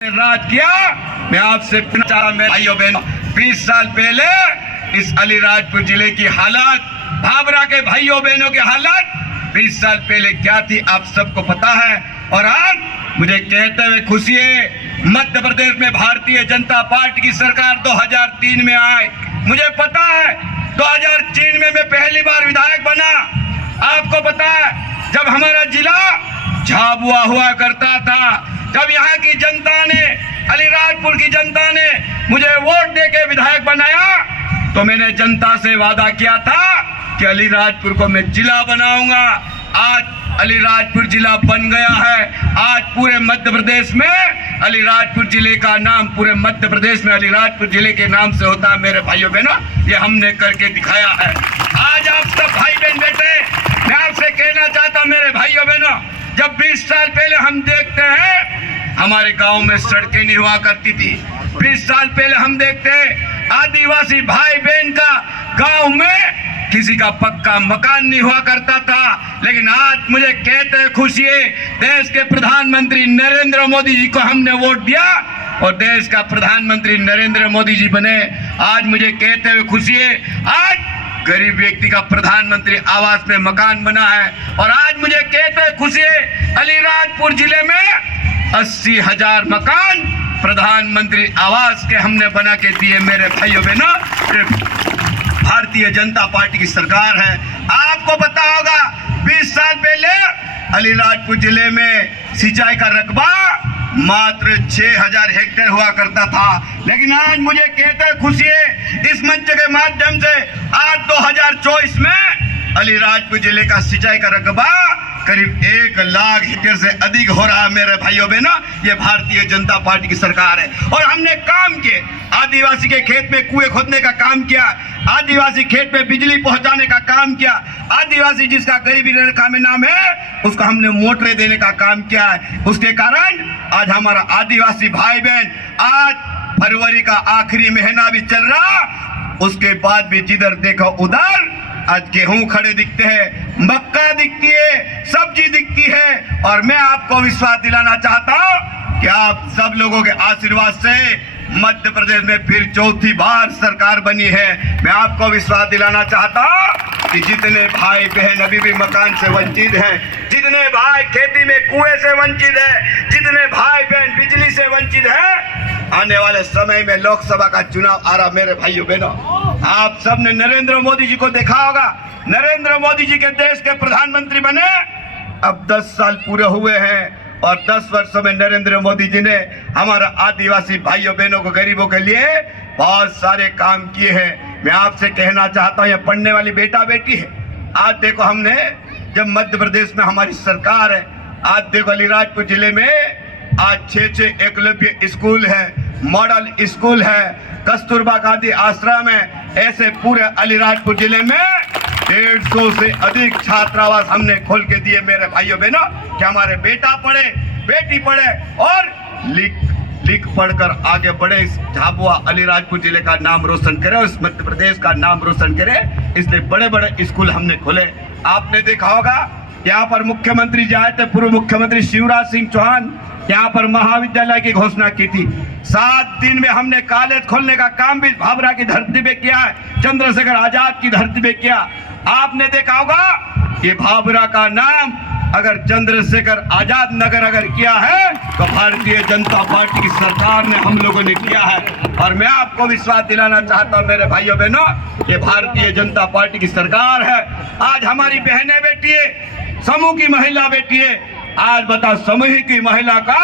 राज किया। मैं आपसे मेरे भाइयों बहनों, 20 साल पहले इस अलीराजपुर जिले की हालत, भाभरा के भाइयों बहनों की हालत 20 साल पहले क्या थी आप सबको पता है। और आज मुझे कहते हुए खुशी है, मध्य प्रदेश में भारतीय जनता पार्टी की सरकार 2003 में आई। मुझे पता है 2003 में मैं पहली बार विधायक बना। आपको पता है जब हमारा जिला झाबुआ हुआ करता था, जब यहाँ की जनता ने, अलीराजपुर की जनता ने मुझे वोट देके विधायक बनाया, तो मैंने जनता से वादा किया था कि अलीराजपुर को मैं जिला बनाऊंगा। आज अलीराजपुर जिला बन गया है। आज पूरे मध्य प्रदेश में अलीराजपुर जिले का नाम, पूरे मध्य प्रदेश में अलीराजपुर जिले के नाम से होता है। मेरे भाइयों बहनों, ये हमने करके दिखाया है। आज आप सब भाई बहन बेटे, मैं आपसे कहना चाहता हूँ मेरे भाइयों बहनों, जब 20 साल पहले हम देखते हैं हमारे गांव में सड़कें नहीं हुआ करती थी। 20 साल पहले हम देखते हैं आदिवासी भाई बहन का गांव में किसी का पक्का मकान नहीं हुआ करता था। लेकिन आज मुझे कहते हैं खुशी है, देश के प्रधानमंत्री नरेंद्र मोदी जी को हमने वोट दिया और देश का प्रधानमंत्री नरेंद्र मोदी जी बने। आज मुझे कहते हुए खुशी है, आज गरीब व्यक्ति का प्रधानमंत्री आवास में मकान बना है। और आज मुझे कहते हुए खुशी है, अलीराजपुर जिले में 80,000 मकान प्रधानमंत्री आवास के हमने बना के दिए। मेरे भाइयों बहनों, भारतीय जनता पार्टी की सरकार है। आपको पता होगा 20 साल पहले अलीराजपुर जिले में सिंचाई का रकबा मात्र 6,000 हेक्टेयर हुआ करता था। लेकिन आज मुझे कहते खुशी है, इस मंच के माध्यम से आज 2024 में अलीराजपुर जिले का सिंचाई का रकबा करीब 1 लाख हेक्टेयर से अधिक हो रहा है। मेरे भाइयों बहनों, ये भारतीय जनता पार्टी की सरकार है। और हमने काम किए, आदिवासी के खेत में कुएं खोदने का काम किया, आदिवासी खेत में बिजली पहुंचाने का काम किया, आदिवासी जिसका गरीबी रेखा में नाम है उसको हमने मोटरें देने का काम किया है। उसके कारण आज हमारा आदिवासी भाई बहन, आज फरवरी का आखिरी महीना भी चल रहा, उसके बाद भी जिधर देखो उधर आज गेहूं खड़े दिखते हैं, मक्का दिखती है, सब्जी दिखती है। और मैं आपको विश्वास दिलाना चाहता हूं कि आप सब लोगों के आशीर्वाद से मध्य प्रदेश में फिर चौथी बार सरकार बनी है। मैं आपको विश्वास दिलाना चाहता हूं कि जितने भाई बहन अभी भी मकान से वंचित हैं, जितने भाई खेती में कुएं से वंचित है, जितने भाई बहन बिजली से वंचित है, आने वाले समय में लोकसभा का चुनाव आ रहा। मेरे भाइयों बहनों, आप सबने नरेंद्र मोदी जी को देखा होगा। नरेंद्र मोदी जी के देश के प्रधानमंत्री बने अब 10 साल पूरे हुए हैं और 10 वर्षों में नरेंद्र मोदी जी ने हमारा आदिवासी भाइयों बहनों को, गरीबों के लिए बहुत सारे काम किए हैं। मैं आपसे कहना चाहता हूँ, ये पढ़ने वाली बेटा बेटी है। आज देखो, हमने जब मध्य प्रदेश में हमारी सरकार है, आज देखो अलीराजपुर जिले में आज 6 एकलव्य स्कूल है, मॉडल स्कूल है, कस्तूरबा गांधी आश्रम है। ऐसे पूरे अलीराजपुर जिले में 150 से अधिक छात्रावास हमने खोल के दिए। मेरे भाइयों बहनों, कि हमारे बेटा पढ़े, बेटी पढ़े और लिख पढ़कर आगे बढ़े, इस झाबुआ अलीराजपुर जिले का नाम रोशन करे, इस मध्य प्रदेश का नाम रोशन करे, इसलिए बड़े बड़े स्कूल हमने खोले। आपने देखा होगा यहाँ पर मुख्यमंत्री जी आए थे, पूर्व मुख्यमंत्री शिवराज सिंह चौहान, यहाँ पर महाविद्यालय की घोषणा की थी। 7 दिन में हमने कॉलेज खोलने का काम भी भाभरा की धरती पे किया है, चंद्रशेखर आजाद की धरती पे किया। आपने देखा होगा ये भाभरा का नाम अगर चंद्रशेखर आजाद नगर अगर किया है तो भारतीय जनता पार्टी की सरकार ने, हम लोगों ने किया है। और मैं आपको विश्वास दिलाना चाहता हूँ मेरे भाइयों बहनों, ये भारतीय जनता पार्टी की सरकार है। आज हमारी बहनें बेटी है, समूह की महिला बेटी है। आज बताओ, समूह की महिला का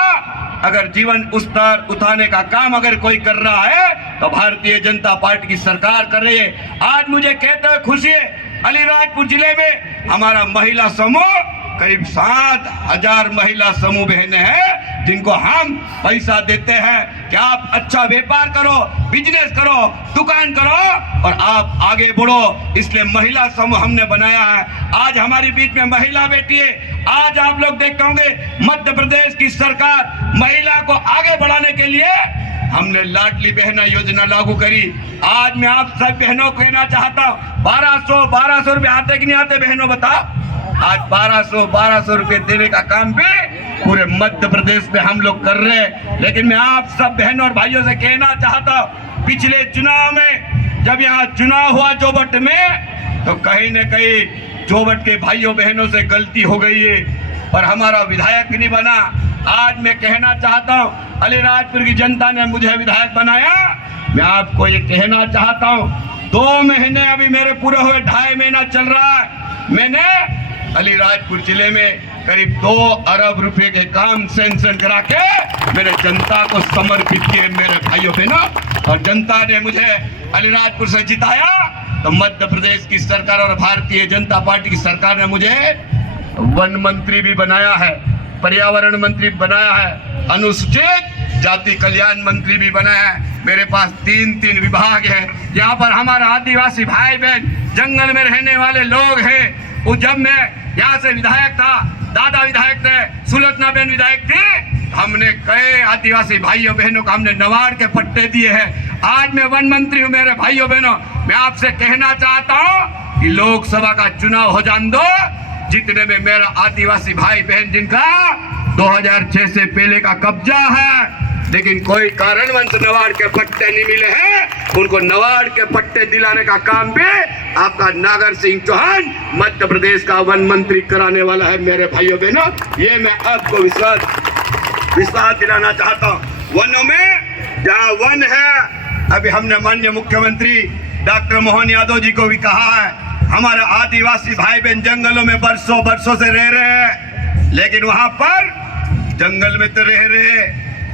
अगर जीवन स्तर उठाने का काम अगर कोई कर रहा है तो भारतीय जनता पार्टी की सरकार कर रही है। आज मुझे कहते हुए खुशी है, अलीराजपुर जिले में हमारा महिला समूह करीब 7,000 महिला समूह बहनें हैं, जिनको हम पैसा देते हैं कि आप अच्छा व्यापार करो, बिजनेस करो, दुकान करो और आप आगे बढ़ो। इसलिए महिला समूह हमने बनाया है। आज हमारी बीच में महिला बेटी है। आज आप लोग देखते होंगे मध्य प्रदेश की सरकार महिला को आगे बढ़ाने के लिए हमने लाडली बहना योजना लागू करी। आज मैं आप सब बहनों को कहना चाहता हूँ, 1200 रुपए आते कि नहीं आते बहनों, बताओ? आज 1200 रुपए देने का काम भी पूरे मध्य प्रदेश में हम लोग कर रहे हैं। लेकिन मैं आप सब बहनों और भाइयों से कहना चाहता हूँ, पिछले चुनाव में जब यहाँ चुनाव हुआ जोबट में, तो कहीं न कहीं जोबट के भाइयों बहनों से गलती हो गई है और हमारा विधायक नहीं बना। आज मैं कहना चाहता हूँ, अलीराजपुर की जनता ने मुझे विधायक बनाया। मैं आपको ये कहना चाहता हूँ, 2 महीने अभी मेरे पूरे हुए, 2.5 महीना चल रहा है, मैंने अलीराजपुर जिले में करीब 2 अरब रुपए के काम सैंक्शन करा के मैंने जनता को समर्पित किए मेरे भाइयों बहनों। और जनता ने मुझे अलीराजपुर से जिताया तो मध्य प्रदेश की सरकार और भारतीय जनता पार्टी की सरकार ने मुझे वन मंत्री भी बनाया है, पर्यावरण मंत्री बनाया है, अनुसूचित जाति कल्याण मंत्री भी बनाया है। मेरे पास 3 विभाग है। यहाँ पर हमारा आदिवासी भाई बहन, जंगल में रहने वाले लोग हैं। वो जब मैं यहाँ से विधायक था, दादा विधायक थे, सुलोचना बहन विधायक थी, हमने कई आदिवासी भाइयों बहनों को हमने नवाड़ के पट्टे दिए हैं। आज मैं वन मंत्री हूँ मेरे भाइयों बहनों। मैं आपसे कहना चाहता हूँ कि लोकसभा का चुनाव हो जान दो, जितने में मेरा आदिवासी भाई बहन जिनका 2006 से पहले का कब्जा है, लेकिन कोई कारणवश नवाड़ के पट्टे नहीं मिले हैं, उनको नवाड़ के पट्टे दिलाने का काम भी आपका नागर सिंह चौहान मध्य प्रदेश का वन मंत्री कराने वाला है मेरे भाइयों बहनों। ये मैं आपको विश्वास दिलाना चाहता हूँ। वनों में जहाँ वन है, अभी हमने माननीय मुख्यमंत्री डॉक्टर मोहन यादव जी को भी कहा है, हमारे आदिवासी भाई बहन जंगलों में बरसों से रह रहे हैं, लेकिन वहां पर जंगल में तो रह रहे,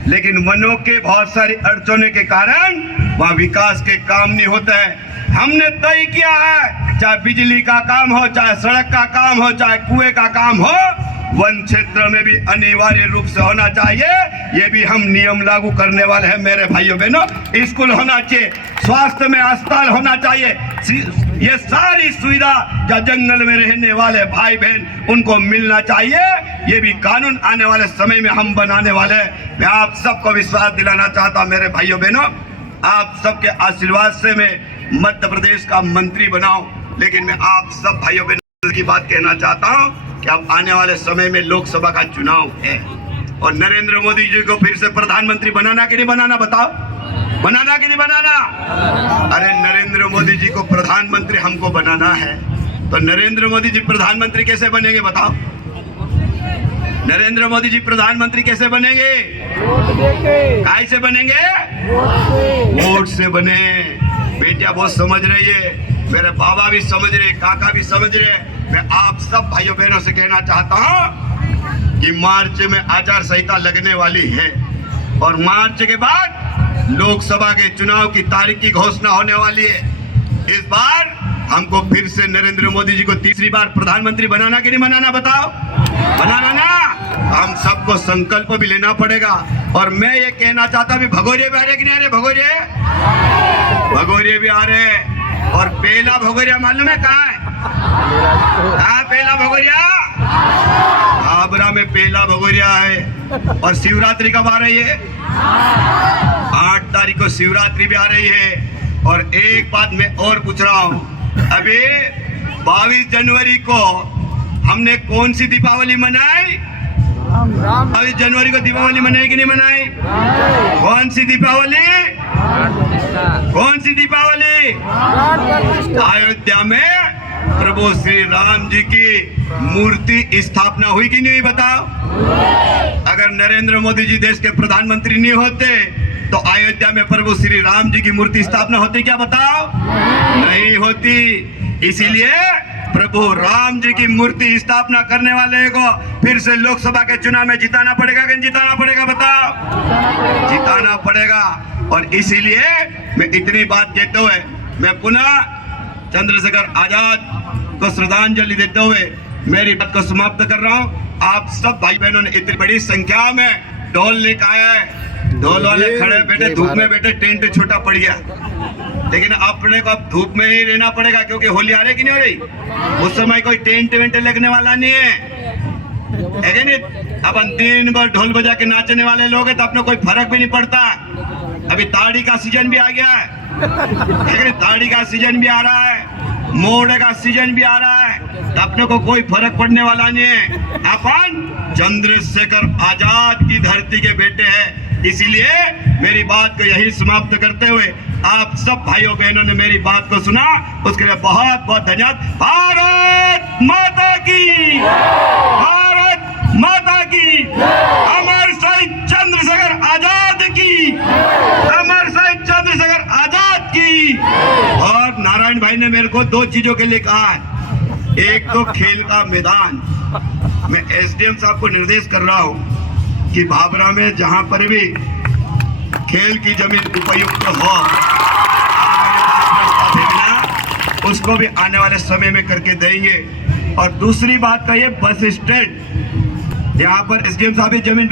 लेकिन वनों के बहुत सारी अड़चनों के कारण वहाँ विकास के काम नहीं होते हैं। हमने तय किया है, चाहे बिजली का काम हो, चाहे सड़क का काम हो, चाहे कुएं का काम हो, वन क्षेत्र में भी अनिवार्य रूप से होना चाहिए। ये भी हम नियम लागू करने वाले हैं मेरे भाइयों बहनों। स्कूल होना चाहिए, स्वास्थ्य में अस्पताल होना चाहिए, ये सारी सुविधा जो जंगल में रहने वाले भाई बहन उनको मिलना चाहिए। ये भी कानून आने वाले समय में हम बनाने वाले हैं। मैं आप सबको विश्वास दिलाना चाहता हूँ मेरे भाइयों बहनों, आप सबके आशीर्वाद से मैं मध्य प्रदेश का मंत्री बनाऊं। लेकिन मैं आप सब भाइयों बहनों की बात कहना चाहता हूँ कि अब आने वाले समय में लोकसभा का चुनाव है और नरेंद्र मोदी जी को फिर से प्रधानमंत्री बनाना कि नहीं बनाना, बताओ, बनाना कि नहीं बनाना? अरे नरेंद्र मोदी जी को प्रधानमंत्री हमको बनाना है, तो नरेंद्र मोदी जी प्रधानमंत्री कैसे बनेंगे बताओ? नरेंद्र मोदी जी प्रधानमंत्री कैसे बनेंगे? काय से बनेंगे? वोट से बने। बेटिया बहुत समझ रही है, मेरे बाबा भी समझ रहे, काका भी समझ रहे। मैं आप सब भाइयों बहनों से कहना चाहता हूँ कि मार्च में आचार संहिता लगने वाली है और मार्च के बाद लोकसभा के चुनाव की तारीख की घोषणा होने वाली है। इस बार हमको फिर से नरेंद्र मोदी जी को तीसरी बार प्रधानमंत्री बनाना कि नहीं बनाना, बताओ? बनाना ना? हम सबको संकल्प भी लेना पड़ेगा। और मैं ये कहना चाहता हूँ, भगोरिया भी आ रहे कि नहीं आ रहे? भगोरिया भी आ रहे। और पहला भगोरिया मालूम है कहाँ है? कहाँ पहला भगोरिया? आबरा में पहला भगोरिया है। और शिवरात्रि कब आ रही है? 8 तारीख को शिवरात्रि भी आ रही है। और एक बात मैं और पूछ रहा हूँ, अभी 22 जनवरी को हमने कौन सी दीपावली मनाई? 22 जनवरी को दीपावली मनाई कि नहीं मनाई? कौन सी दीपावली? कौन सी दीपावली? अयोध्या में प्रभु श्री राम जी की मूर्ति स्थापना हुई कि नहीं, बताओ? अगर नरेंद्र मोदी जी देश के प्रधानमंत्री नहीं होते तो अयोध्या में प्रभु श्री राम जी की मूर्ति स्थापना होती क्या, बताओ? नहीं होती। इसीलिए प्रभु राम जी की मूर्ति स्थापना करने वाले को फिर से लोकसभा के चुनाव में जिताना पड़ेगा कि नहीं जिताना पड़ेगा, बताओ? जिताना पड़ेगा। और इसीलिए मैं इतनी बात कहते हुए मैं पुनः चंद्रशेखर आजाद को श्रद्धांजलि देते हुए मेरी बात को समाप्त कर रहा हूँ। आप सब भाई बहनों ने इतनी बड़ी संख्या में ढोल लेकर आया है, ढोल वाले खड़े बैठे धूप में बैठे, टेंट छोटा पड़ गया, लेकिन अपने को अब धूप में ही रहना पड़ेगा क्योंकि होली आ रही कि नहीं हो रही? उस समय कोई टेंट वेंट लगने वाला नहीं है कि नहीं? अपन दिन भर ढोल बजा के नाचने वाले लोग हैं तो अपने कोई फर्क भी नहीं पड़ता। अभी ताड़ी का सीजन भी आ गया है, ताड़ी का सीजन भी आ रहा है, मोड़ का सीजन भी आ रहा है, तो अपने को कोई फर्क पड़ने वाला नहीं है। अपन चंद्रशेखर आजाद की धरती के बेटे हैं। इसीलिए मेरी बात को यही समाप्त करते हुए आप सब भाइयों बहनों ने मेरी बात को सुना, उसके लिए बहुत बहुत धन्यवाद। भारत माता की, भारत माता की, अमर शहीद चंद्रशेखर आजाद की, अमर शहीद चंद्रशेखर आजाद की। और नारायण भाई ने मेरे को दो चीजों के लिए कहा है, एक तो खेल का मैदान। मैं एसडीएम साहब को निर्देश कर रहा हूं कि भाभरा में जहां पर भी खेल की जमीन उपयुक्त हो भेजना, उसको भी आने वाले समय में करके देंगे। और दूसरी बात का ये बस स्टैंड, यहाँ पर एसडीएम साहब भी जमीन